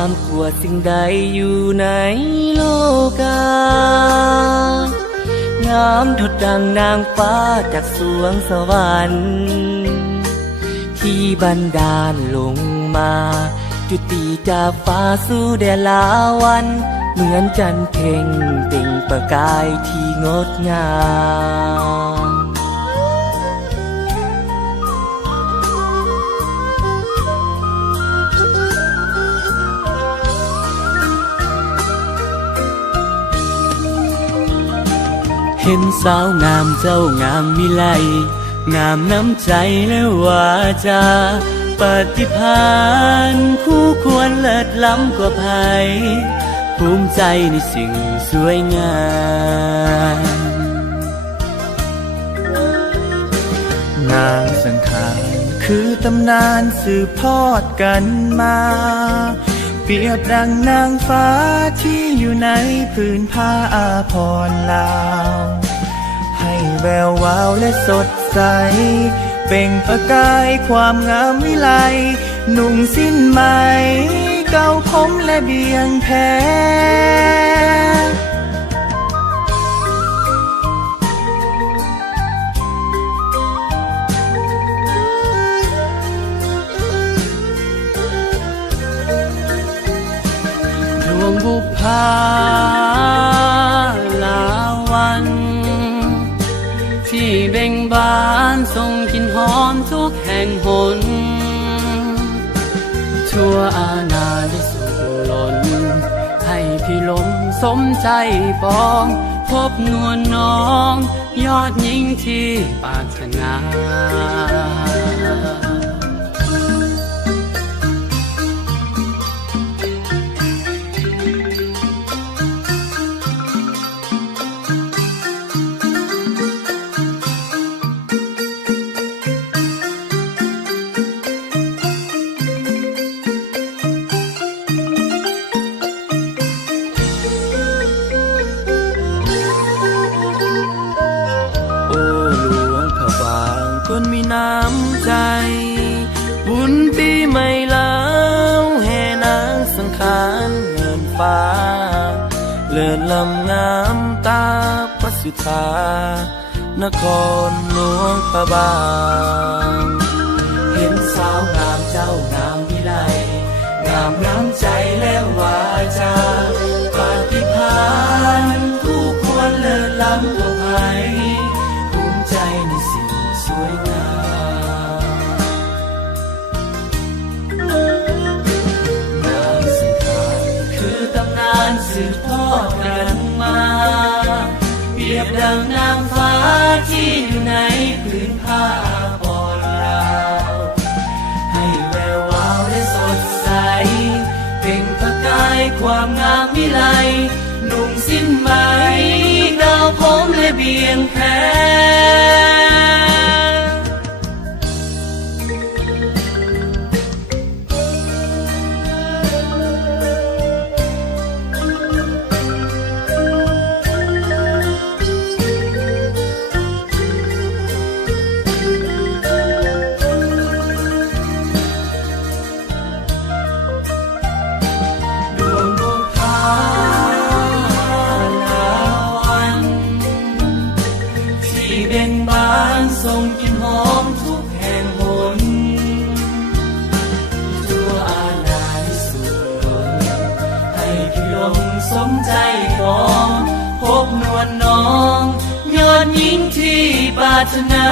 ามกว่าสิ่งใดอยู่ในโลกางามดุจดังนางฟ้าจากสวงสวรรค์ที่บันดาลลงมาจุติจากฟ้าสู่แดนลาวันเหมือนจันทร์เพ่งเปล่งประกายที่งดงามเห็นสาวงามเจ้างามวิไลงามน้ำใจและวาจาปฏิภาณคู่ควรเลิศล้ำกว่าใครภูมิใจในสิ่งสวยงามนางสังขารคือตำนานสืบทอดกันมาเปรียบดังนางฟ้าที่อยู่ในพื้นผ้าอาภรณ์ลาวให้แวววาวและสดใสเปล่งประกายความงามวิไลนุ่งสิ้นไหมเก้าผมและเบียงแพดวงบุพภาลาวันที่เบ่งบานส่งกลิ่นหอมทุกแห่งหนทั่วอาณาได้สุขล้นให้พี่ลมสมใจปองพบนวลน้องยอดหญิงที่ปรารถนาคนมีน้ำใจบุญปีใหม่แล้วแห่นางสังขารเงินฟ้าเลิศลำงามตาพระสุธานครหลวงพระบางเห็นสาวงามเจ้างามวิไลงามน้ำใจและวาจาปฏิภาณคู่ควรเลิศล้ำกว่าใครภูมิใจในสิ่งสวยงามนางสังขารคือตำนานสืบทอดกันมาเปรียบดังนางฟ้าที่อยู่ในพื้นผ้าบอนลาวให้แวววาวและสดใสเปล่งประกายความงามวิไลนุ่งสิ้นไหมดาวผมและเบียงแพเบ่งบานส่งกลิ่นหอมทุกแห่งหนทั่วอาณานิสุดให้พี่ลมสมใจปองพบนวลน้องยอดหญิงที่ปรารถนา